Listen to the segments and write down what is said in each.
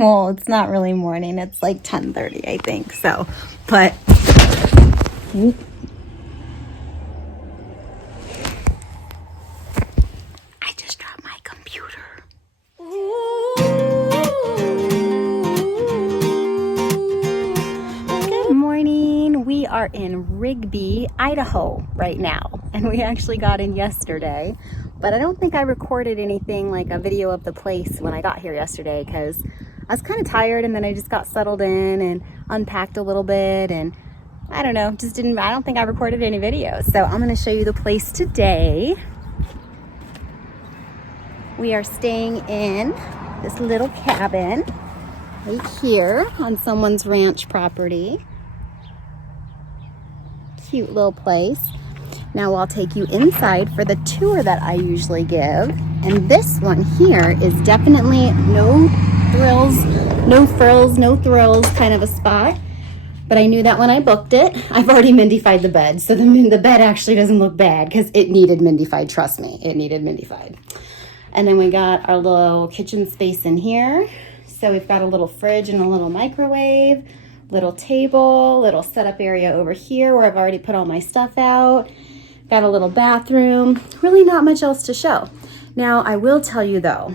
Well, it's not really morning. It's like 10:30, I think. So, but I just dropped my computer. Good morning. We are in Rigby, Idaho right now, and we actually got in yesterday. But I don't think I recorded anything like a video of the place when I got here yesterday because I was kind of tired, and then I just got settled in and unpacked a little bit, and I don't know, I don't think I recorded any videos. So I'm going to show you the place today. We are staying in this little cabin right here on someone's ranch property. Cute little place. Now I'll take you inside for the tour that I usually give. And this one here is definitely no thrills, no frills, no thrills kind of a spot. But I knew that when I booked it. I've already mindified the bed. So the bed actually doesn't look bad because it needed mindified. Trust me, it needed mindified. And then we got our little kitchen space in here. So we've got a little fridge and a little microwave, little table, little setup area over here where I've already put all my stuff out. Got a little bathroom, really not much else to show. Now, I will tell you though,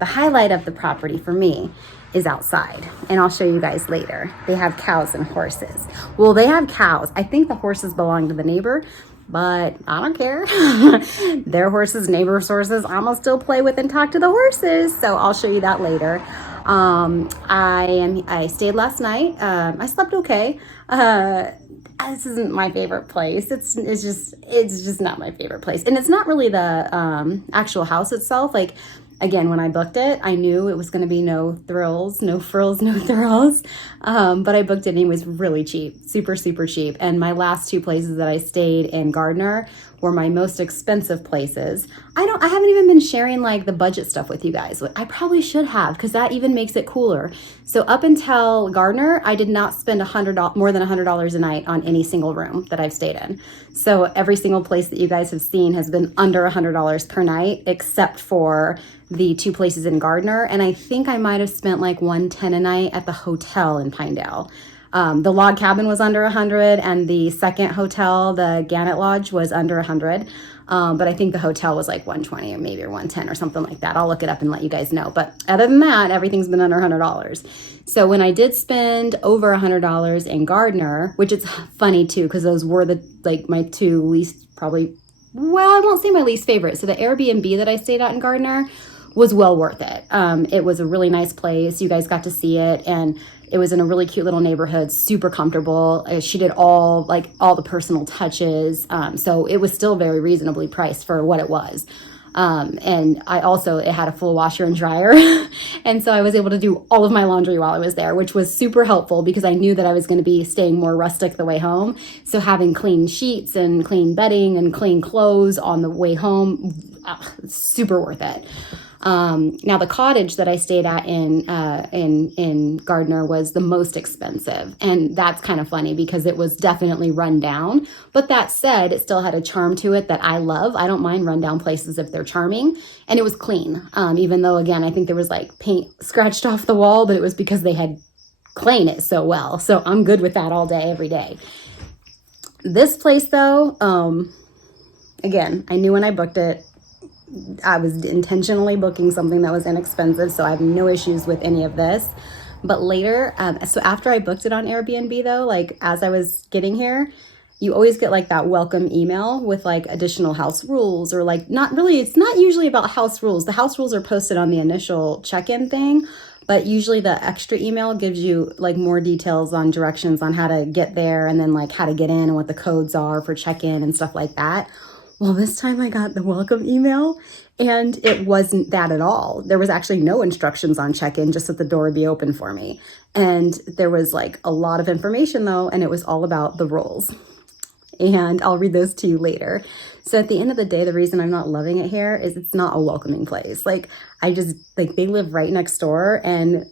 the highlight of the property for me is outside, and I'll show you guys later. They have cows and horses. Well, they have cows. I think the horses belong to the neighbor, but I don't care. Their horses, neighbor's horses, I'm gonna still play with and talk to the horses. So I'll show you that later. I stayed last night. I slept okay. This isn't my favorite place. It's just not my favorite place. And it's not really the actual house itself. Like, again, when I booked it, I knew it was going to be no thrills, no frills, no thrills. But I booked it and it was really cheap, super, super cheap. And my last two places that I stayed in Gardner were my most expensive places. I haven't even been sharing like the budget stuff with you guys. I probably should have, because that even makes it cooler. So up until Gardner, I did not spend more than $100 a night on any single room that I've stayed in. So every single place that you guys have seen has been under $100 per night, except for the two places in Gardner. And I think I might have spent like $110 a night at the hotel in Pinedale. The log cabin was under 100, and the second hotel, the Gannett Lodge, was under 100. But I think the hotel was like 120 or maybe 110 or something like that. I'll look it up and let you guys know. But other than that, everything's been under $100. So when I did spend over $100 in Gardner, which is funny too, because those were my two least I won't say my least favorite. So the Airbnb that I stayed at in Gardner was well worth it. It was a really nice place. You guys got to see it, and it was in a really cute little neighborhood, super comfortable. She did all the personal touches. So it was still very reasonably priced for what it was. And it had a full washer and dryer. And so I was able to do all of my laundry while I was there, which was super helpful because I knew that I was going to be staying more rustic the way home. So having clean sheets and clean bedding and clean clothes on the way home, super worth it. Now the cottage that I stayed at in Gardner was the most expensive, and that's kind of funny because it was definitely run down. But that said, it still had a charm to it that I love. I don't mind rundown places if they're charming, and it was clean. Even though, again, I think there was like paint scratched off the wall, but it was because they had cleaned it so well. So I'm good with that all day, every day. This place though, again, I knew when I booked it, I was intentionally booking something that was inexpensive, so I have no issues with any of this. But later, so after I booked it on Airbnb though, like as I was getting here, you always get like that welcome email with like additional house rules, or like it's not usually about house rules. The house rules are posted on the initial check-in thing, but usually the extra email gives you like more details on directions on how to get there, and then like how to get in and what the codes are for check-in and stuff like that. Well, this time I got the welcome email, and it wasn't that at all. There was actually no instructions on check-in, just that the door would be open for me. And there was like a lot of information though, and it was all about the rules. And I'll read those to you later. So at the end of the day, the reason I'm not loving it here is it's not a welcoming place. Like they live right next door, and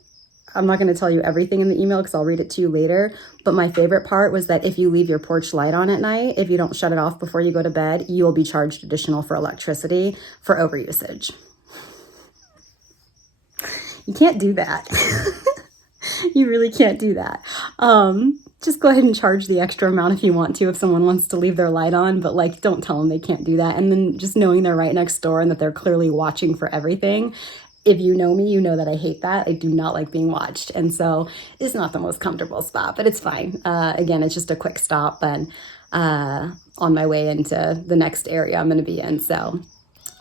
I'm not going to tell you everything in the email because I'll read it to you later. But my favorite part was that if you leave your porch light on at night, if you don't shut it off before you go to bed, you will be charged additional for electricity for overusage. You can't do that. You really can't do that. Just go ahead and charge the extra amount if you want to, if someone wants to leave their light on, but like, don't tell them they can't do that. And then just knowing they're right next door and that they're clearly watching for everything. If you know me, you know that I hate that. I do not like being watched. And so it's not the most comfortable spot, but it's fine. Again, it's just a quick stop and on my way into the next area I'm going to be in. So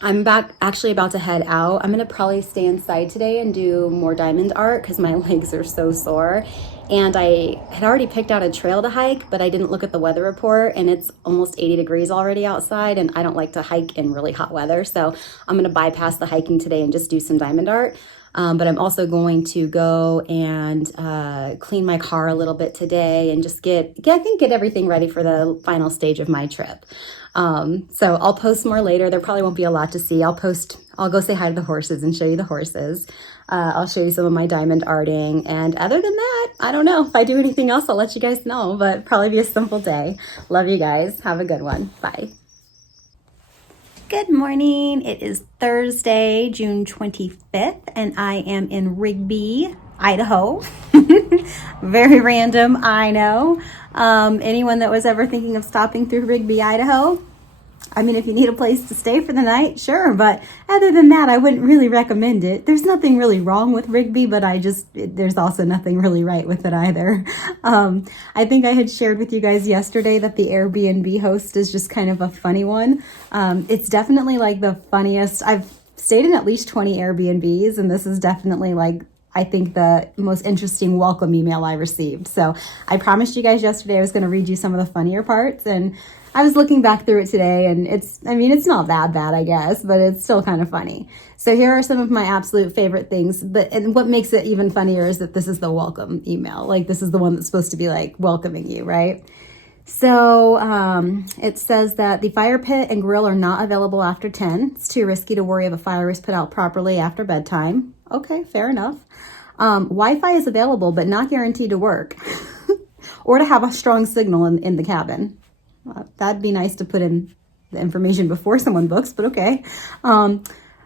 I'm actually about to head out. I'm going to probably stay inside today and do more diamond art because my legs are so sore. And I had already picked out a trail to hike, but I didn't look at the weather report, and it's almost 80 degrees already outside, and I don't like to hike in really hot weather. So I'm going to bypass the hiking today and just do some diamond art. But I'm also going to go and clean my car a little bit today and just get everything ready for the final stage of my trip. So I'll post more later. There probably won't be a lot to see. I'll go say hi to the horses and show you the horses. I'll show you some of my diamond arting. And other than that, I don't know. If I do anything else, I'll let you guys know, but probably be a simple day. Love you guys. Have a good one. Bye. Good morning. It is Thursday, June 25th, and I am in Rigby, Idaho. Very random, I know. Anyone that was ever thinking of stopping through Rigby, Idaho? I mean, if you need a place to stay for the night, sure. But other than that, I wouldn't really recommend it. There's nothing really wrong with Rigby, but there's also nothing really right with it either. I think I had shared with you guys yesterday that the Airbnb host is just kind of a funny one. It's definitely like the funniest. I've stayed in at least 20 Airbnbs, and this is definitely like, I think, the most interesting welcome email I received. So I promised you guys yesterday I was going to read you some of the funnier parts, and I was looking back through it today, and it's not that bad, I guess, but it's still kind of funny. So here are some of my absolute favorite things, and what makes it even funnier is that this is the welcome email. Like, this is the one that's supposed to be like welcoming you, right? So it says that the fire pit and grill are not available after 10. It's too risky to worry if a fire is put out properly after bedtime. Okay, fair enough. Wi-Fi is available, but not guaranteed to work or to have a strong signal in the cabin. That'd be nice to put in the information before someone books, but okay.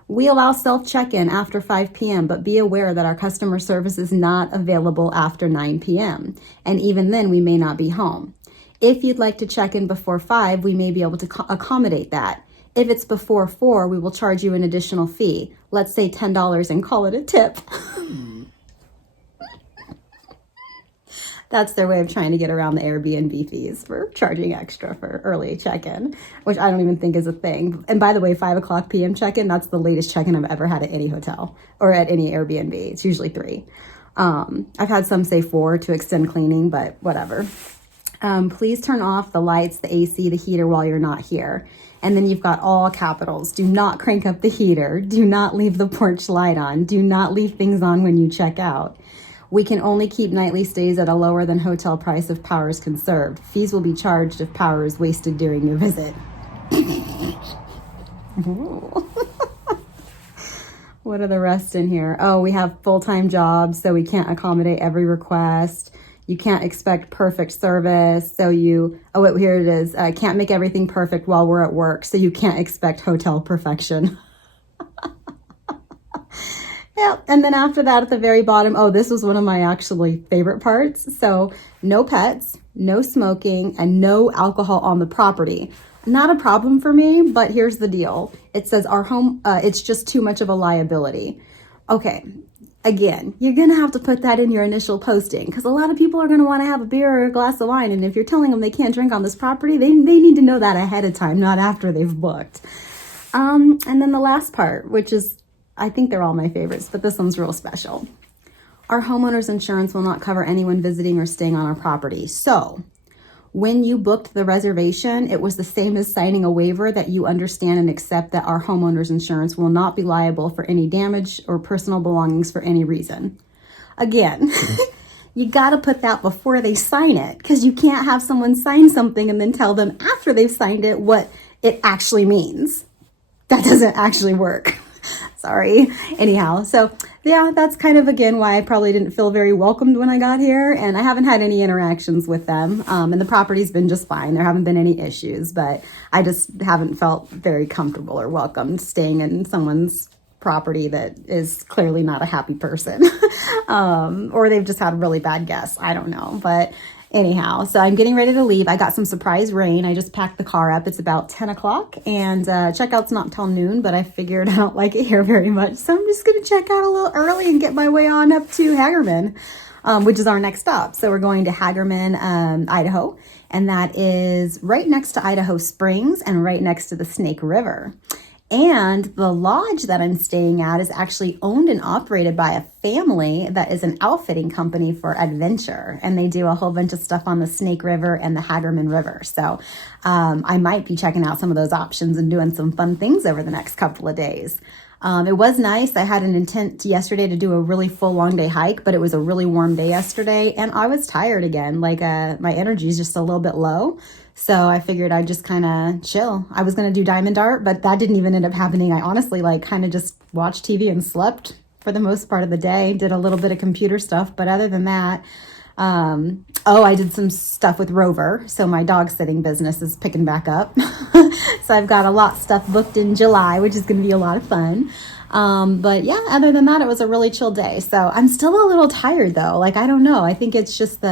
We allow self-check-in after 5 p.m., but be aware that our customer service is not available after 9 p.m. And even then, we may not be home. If you'd like to check in before 5, we may be able to accommodate that. If it's before 4, we will charge you an additional fee. Let's say $10 and call it a tip. That's their way of trying to get around the Airbnb fees for charging extra for early check-in, which I don't even think is a thing. And by the way, 5 o'clock p.m. check-in, that's the latest check-in I've ever had at any hotel or at any Airbnb. It's usually 3. I've had some say 4 to extend cleaning, but whatever. Please turn off the lights, the AC, the heater while you're not here. And then you've got all capitals. Do not crank up the heater. Do not leave the porch light on. Do not leave things on when you check out. We can only keep nightly stays at a lower than hotel price if power is conserved. Fees will be charged if power is wasted during your visit. What are the rest in here? Oh, we have full-time jobs, so we can't accommodate every request. You can't expect perfect service, so here it is. Can't make everything perfect while we're at work, so you can't expect hotel perfection. Yeah, and then after that at the very bottom, this was one of my actually favorite parts. So no pets, no smoking, and no alcohol on the property. Not a problem for me, but here's the deal. It says our home, it's just too much of a liability. Okay, again, you're going to have to put that in your initial posting because a lot of people are going to want to have a beer or a glass of wine. And if you're telling them they can't drink on this property, they need to know that ahead of time, not after they've booked. And then the last part, which is, I think they're all my favorites, but this one's real special. Our homeowner's insurance will not cover anyone visiting or staying on our property. So when you booked the reservation, it was the same as signing a waiver that you understand and accept that our homeowner's insurance will not be liable for any damage or personal belongings for any reason. Again, you got to put that before they sign it because you can't have someone sign something and then tell them after they've signed it what it actually means. That doesn't actually work. Sorry. Anyhow, so yeah, that's kind of, again, why I probably didn't feel very welcomed when I got here. And I haven't had any interactions with them. And the property's been just fine. There haven't been any issues, but I just haven't felt very comfortable or welcomed staying in someone's property that is clearly not a happy person. Or they've just had really bad guests. I don't know. But anyhow, so I'm getting ready to leave. I got some surprise rain. I just packed the car up. It's about 10 o'clock and checkout's not till noon, but I figured I don't like it here very much. So I'm just going to check out a little early and get my way on up to Hagerman, which is our next stop. So we're going to Hagerman, Idaho, and that is right next to Idaho Springs and right next to the Snake River. And the lodge that I'm staying at is actually owned and operated by a family that is an outfitting company for adventure. And they do a whole bunch of stuff on the Snake River and the Hagerman River. So I might be checking out some of those options and doing some fun things over the next couple of days. It was nice. I had an intent yesterday to do a really full long day hike, but it was a really warm day yesterday and I was tired again. Like my energy is just a little bit low. So I figured I'd just kind of chill. I was going to do diamond art, but that didn't even end up happening. I honestly kind of just watched TV and slept for the most part of the day. Did a little bit of computer stuff, but other than that, I did some stuff with Rover. So my dog sitting business is picking back up. So I've got a lot of stuff booked in July, which is going to be a lot of fun. But yeah, other than that, it was a really chill day. So I'm still a little tired though. I don't know. I think it's just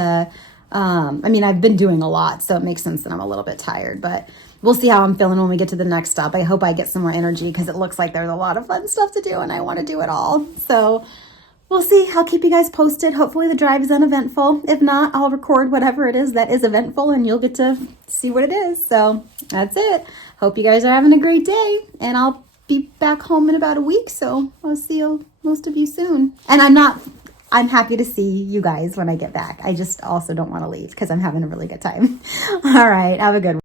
I've been doing a lot, so it makes sense that I'm a little bit tired, but we'll see how I'm feeling when we get to the next stop. I hope I get some more energy because it looks like there's a lot of fun stuff to do and I want to do it all. So we'll see. I'll keep you guys posted. Hopefully the drive is uneventful. If not, I'll record whatever it is that is eventful and you'll get to see what it is. So that's it. Hope you guys are having a great day and I'll be back home in about a week. So I'll see most of you soon. And I'm happy to see you guys when I get back. I just also don't want to leave because I'm having a really good time. All right. Have a good one.